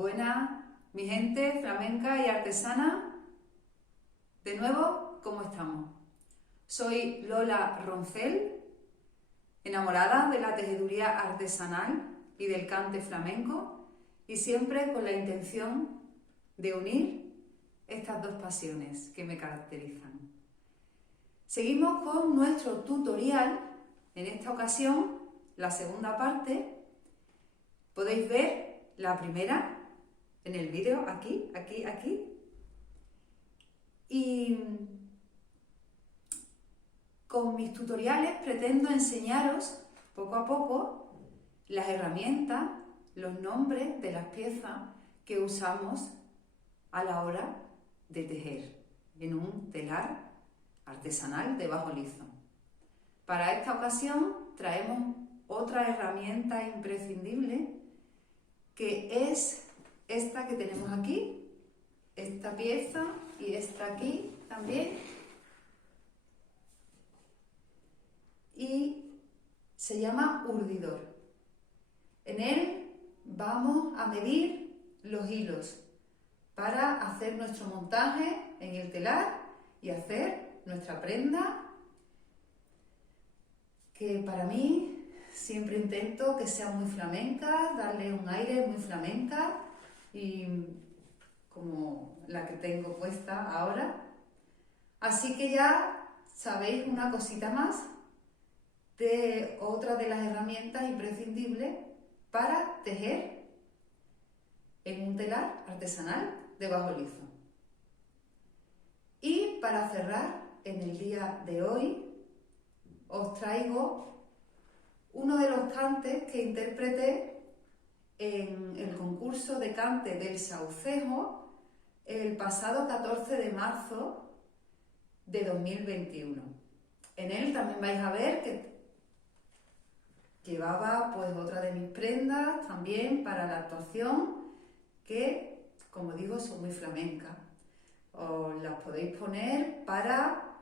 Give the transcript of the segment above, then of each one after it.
Buenas, mi gente flamenca y artesana. De nuevo, ¿cómo estamos? Soy Lola Roncel, enamorada de la tejeduría artesanal y del cante flamenco, y siempre con la intención de unir estas dos pasiones que me caracterizan. Seguimos con nuestro tutorial. En esta ocasión, la segunda parte. Podéis ver la primera en el vídeo, aquí. Y con mis tutoriales pretendo enseñaros poco a poco las herramientas, los nombres de las piezas que usamos a la hora de tejer en un telar artesanal de bajo liso. Para esta ocasión traemos otra herramienta imprescindible, que es esta que tenemos aquí, esta pieza y esta aquí también. Y se llama urdidor. En él vamos a medir los hilos para hacer nuestro montaje en el telar y hacer nuestra prenda, que para mí siempre intento que sea muy flamenca, darle un aire muy flamenca, y como la que tengo puesta ahora. Así que ya sabéis una cosita más de otra de las herramientas imprescindibles para tejer en un telar artesanal de bajo liso. Y para cerrar, en el día de hoy os traigo uno de los cantes que interpreté en el concurso de cante del Saucejo el pasado 14 de marzo de 2021. En él también vais a ver que llevaba pues otra de mis prendas también para la actuación, que como digo son muy flamencas. Os las podéis poner para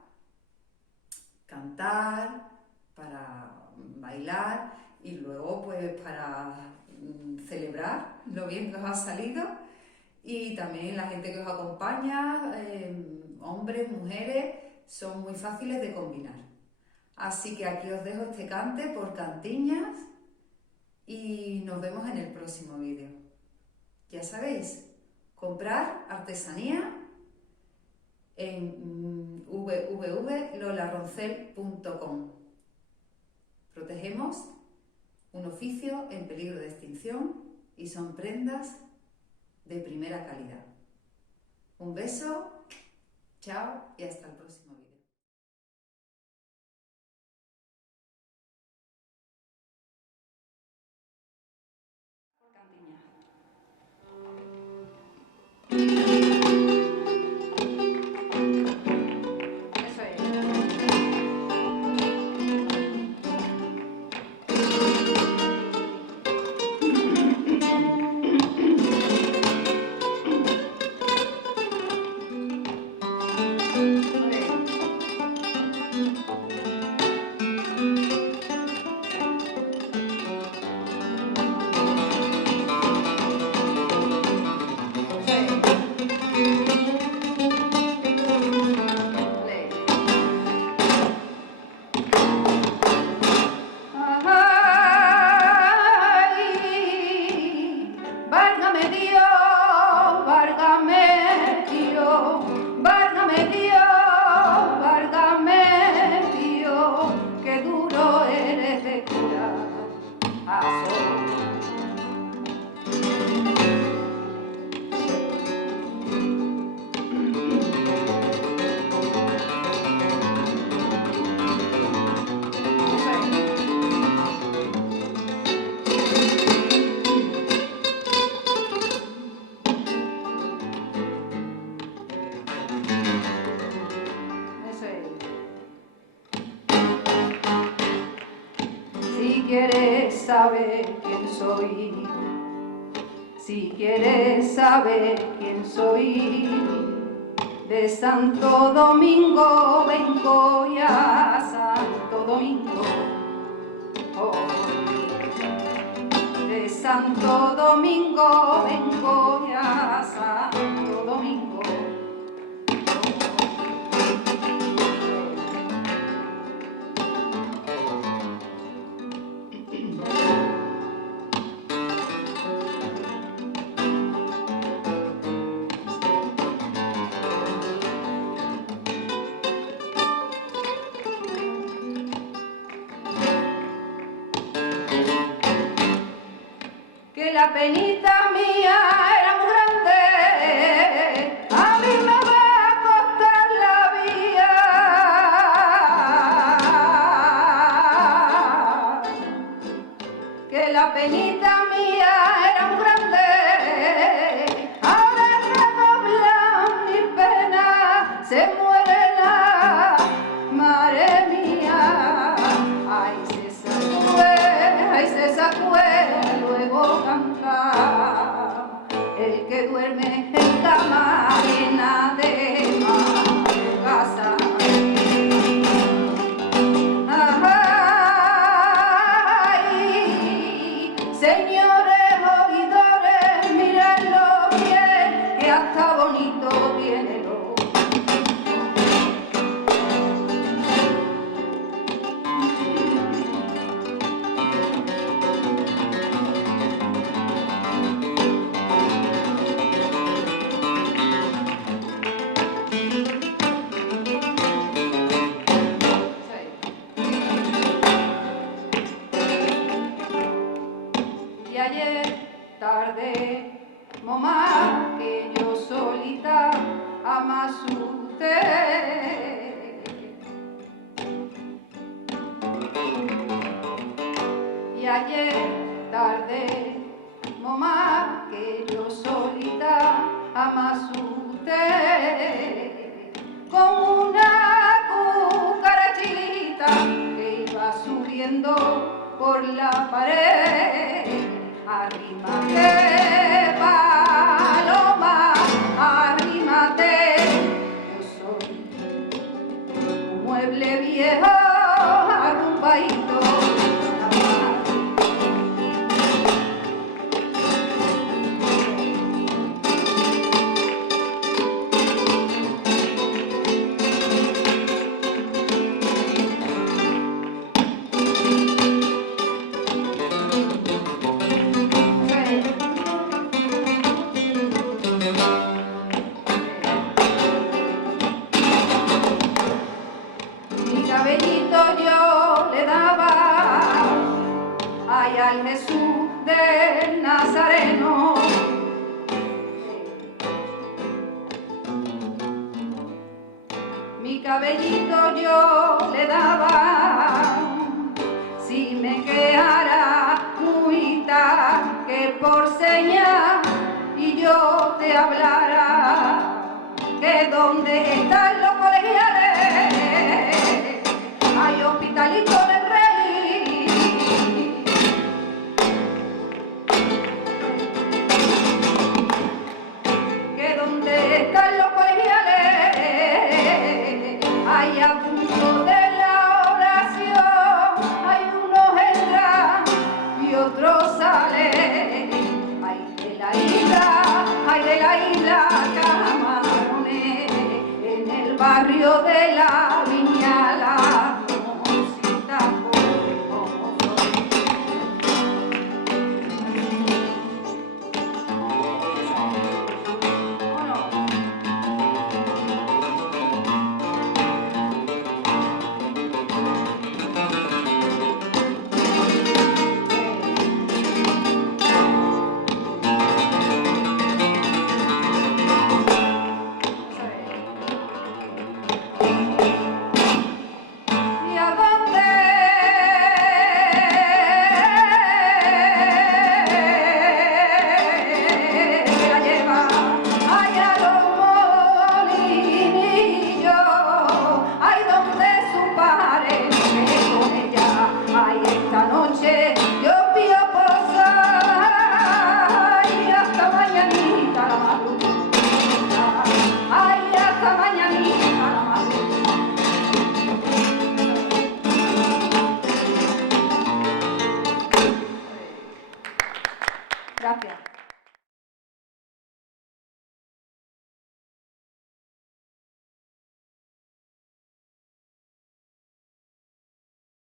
cantar, para bailar y luego pues para celebrar lo bien que os ha salido, y también la gente que os acompaña, hombres, mujeres, son muy fáciles de combinar. Así que aquí os dejo este cante por Cantiñas y nos vemos en el próximo vídeo. Ya sabéis, comprar artesanía en www.lolaroncel.com. Protegemos un oficio en peligro de extinción y son prendas de primera calidad. Un beso, chao y hasta el próximo vídeo. Si quieres saber quién soy, si quieres saber quién soy, de Santo Domingo vengo ya, Santo Domingo, oh, de Santo Domingo, vengo ya a Santo Domingo. Que la penita mía era muy grande, a mí me va a costar la vida. Que la penita mía era muy grande, ahora redoblan mi pena, se muere la madre mía. Ay, se sacue, luego cantar, el que duerme en cama llena de casa. Ay, señores oidores, miradlo bien, que hasta bonito tiene lo. Y ayer tarde, mamá, que yo solita me asusté. Y ayer tarde, mamá, que yo solita me asusté con una cucarachita que iba subiendo por la pared. Arrímate, paloma, arrímate, yo soy un mueble viejo arrumbadito. Mi cabellito yo le daba ay al Jesús del Nazareno. Mi cabellito yo le daba si me quedara muy tarde que por señas y yo te hablara que donde están los colegiales hay hospitalito del rey. Que donde están los colegiales hay a punto de la oración, hay unos entran y otros salen. Ay de la isla Camarones, en el barrio de la Viña la Mosita. Gracias.